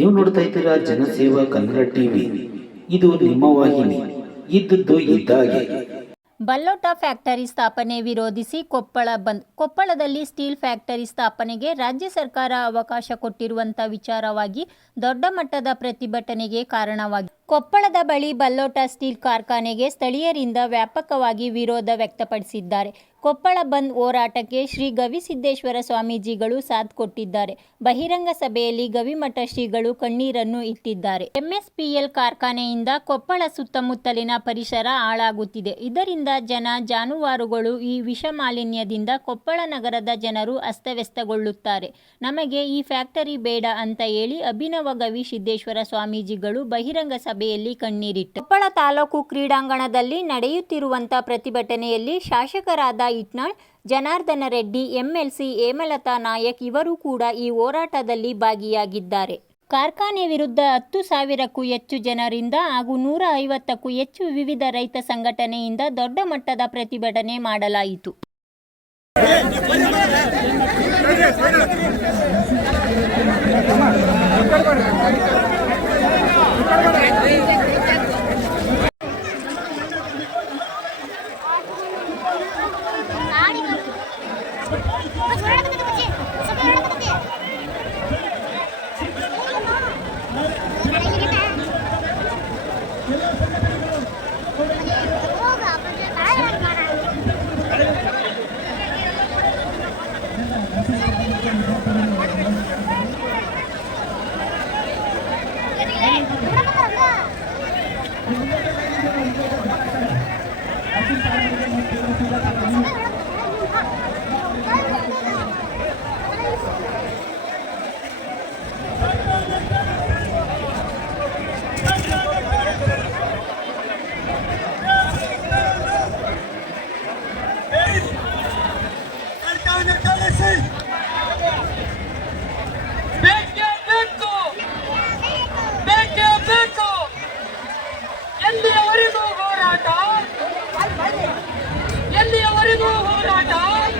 ನೀವು ನೋಡ್ತಾ ಇದ್ದೀರಾ ಜನಸೇವಾ ಕನ್ನಡ ಟಿವಿ. ಇದು ನಿಮ್ಮ ವಾಹಿನಿ. ಇದ್ದದ್ದು ಇದ್ದಾಗೆ. ಬಲ್ಲೋಟ ಫ್ಯಾಕ್ಟರಿ ಸ್ಥಾಪನೆ ವಿರೋಧಿಸಿ ಕೊಪ್ಪಳ ಬಂದ್. ಕೊಪ್ಪಳದಲ್ಲಿ ಸ್ಟೀಲ್ ಫ್ಯಾಕ್ಟರಿ ಸ್ಥಾಪನೆಗೆ ರಾಜ್ಯ ಸರ್ಕಾರ ಅವಕಾಶ ಕೊಟ್ಟಿರುವಂಥ ವಿಚಾರವಾಗಿ ದೊಡ್ಡ ಮಟ್ಟದ ಪ್ರತಿಭಟನೆಗೆ ಕಾರಣವಾಗಿದೆ. ಕೊಪ್ಪಳದ ಬಳಿ ಬಲ್ಲೋಟ ಸ್ಟೀಲ್ ಕಾರ್ಖಾನೆಗೆ ಸ್ಥಳೀಯರಿಂದ ವ್ಯಾಪಕವಾಗಿ ವಿರೋಧ ವ್ಯಕ್ತಪಡಿಸಿದ್ದಾರೆ. ಕೊಪ್ಪಳ ಬಂದ್ ಹೋರಾಟಕ್ಕೆ ಶ್ರೀ ಗವಿಸಿದ್ದೇಶ್ವರ ಸ್ವಾಮೀಜಿಗಳು ಸಾಥ್ ಕೊಟ್ಟಿದ್ದಾರೆ. ಬಹಿರಂಗ ಸಭೆಯಲ್ಲಿ ಗವಿಮಠ ಶ್ರೀಗಳು ಕಣ್ಣೀರನ್ನು ಇಟ್ಟಿದ್ದಾರೆ. ಎಂಎಸ್ಪಿಎಲ್ ಕಾರ್ಖಾನೆಯಿಂದ ಕೊಪ್ಪಳ ಸುತ್ತಮುತ್ತಲಿನ ಪರಿಸರ ಹಾಳಾಗುತ್ತಿದೆ. ಇದರಿಂದ ಜನ ಜಾನುವಾರುಗಳು ಈ ವಿಷ ಮಾಲಿನ್ಯದಿಂದ ಕೊಪ್ಪಳ ನಗರದ ಜನರು ಅಸ್ತವ್ಯಸ್ತಗೊಳ್ಳುತ್ತಾರೆ. ನಮಗೆ ಈ ಫ್ಯಾಕ್ಟರಿ ಬೇಡ ಅಂತ ಹೇಳಿ ಅಭಿನವ ಗವಿಸಿದ್ದೇಶ್ವರ ಸ್ವಾಮೀಜಿಗಳು ಬಹಿರಂಗ ಸಭೆಯಲ್ಲಿ ಕಣ್ಣೀರಿಟ್ಟು ಕೊಪ್ಪಳ ತಾಲೂಕು ಕ್ರೀಡಾಂಗಣದಲ್ಲಿ ನಡೆಯುತ್ತಿರುವಂತಹ ಪ್ರತಿಭಟನೆಯಲ್ಲಿ ಶಾಸಕರಾದ ಇಟ್ನಾಳ್ ಜನಾರ್ದನ ರೆಡ್ಡಿ, ಎಂಎಲ್ಸಿ ಹೇಮಲತಾ ನಾಯಕ್ ಇವರು ಕೂಡ ಈ ಹೋರಾಟದಲ್ಲಿ ಭಾಗಿಯಾಗಿದ್ದಾರೆ. ಕಾರ್ಖಾನೆ ವಿರುದ್ಧ 10,000ಕ್ಕೂ ಹೆಚ್ಚು ಜನರಿಂದ ಹಾಗೂ 150ಕ್ಕೂ ಹೆಚ್ಚು ವಿವಿಧ ರೈತ ಸಂಘಟನೆಯಿಂದ ದೊಡ್ಡ ಮಟ್ಟದ ಪ್ರತಿಭಟನೆ ಮಾಡಲಾಯಿತು.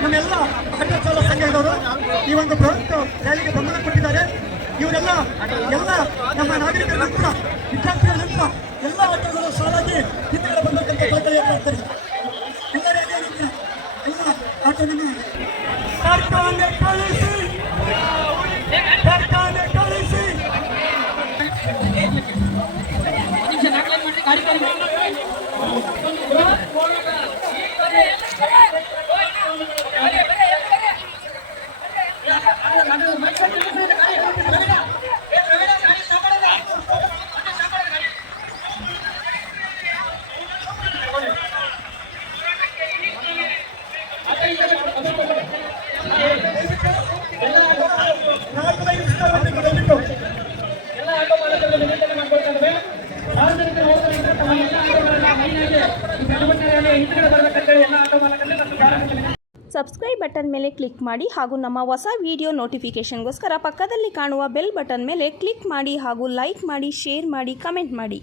ನಮ್ಮೆಲ್ಲ ಆಟೋ ಚಾಲಕ ಸಂಘದವರು ಈ ಒಂದು ಬೃಹತ್ ರ್ಯಾಲಿಗೆ ಬೆಂಬಲ ಕೊಟ್ಟಿದ್ದಾರೆ. ಇವರೆಲ್ಲ ಎಲ್ಲ ನಮ್ಮ ನಾಗರಿಕರ ನಂತರ ವಿದ್ಯಾರ್ಥಿಗಳ ನಂತರ ಎಲ್ಲ ಆಟೋಗಳು ಸಾಲಾಗಿ ಹಿಂದೆಗಡೆ ಬಂದಂತ ಕಳಕಳಿಯನ್ನು ಮಾಡ್ತಾರೆ. ಎಲ್ಲ ರ್ಯಾಲಿಯ ನಂತರ ಎಲ್ಲ ಆಟೋವನ್ನು ಕಾರ್ಖಾನೆ ಕಳಿಸಿ ಸಬ್ಸ್ಕ್ರೈಬ್ ಬಟನ್ ಮೇಲೆ ಕ್ಲಿಕ್ ಮಾಡಿ ಹಾಗೂ ನಮ್ಮ ಹೊಸ ವಿಡಿಯೋ ನೋಟಿಫಿಕೇಷನ್ಗೋಸ್ಕರ ಪಕ್ಕದಲ್ಲಿ ಕಾಣುವ ಬೆಲ್ ಬಟನ್ ಮೇಲೆ ಕ್ಲಿಕ್ ಮಾಡಿ ಹಾಗೂ ಲೈಕ್ ಮಾಡಿ, ಶೇರ್ ಮಾಡಿ, ಕಮೆಂಟ್ ಮಾಡಿ.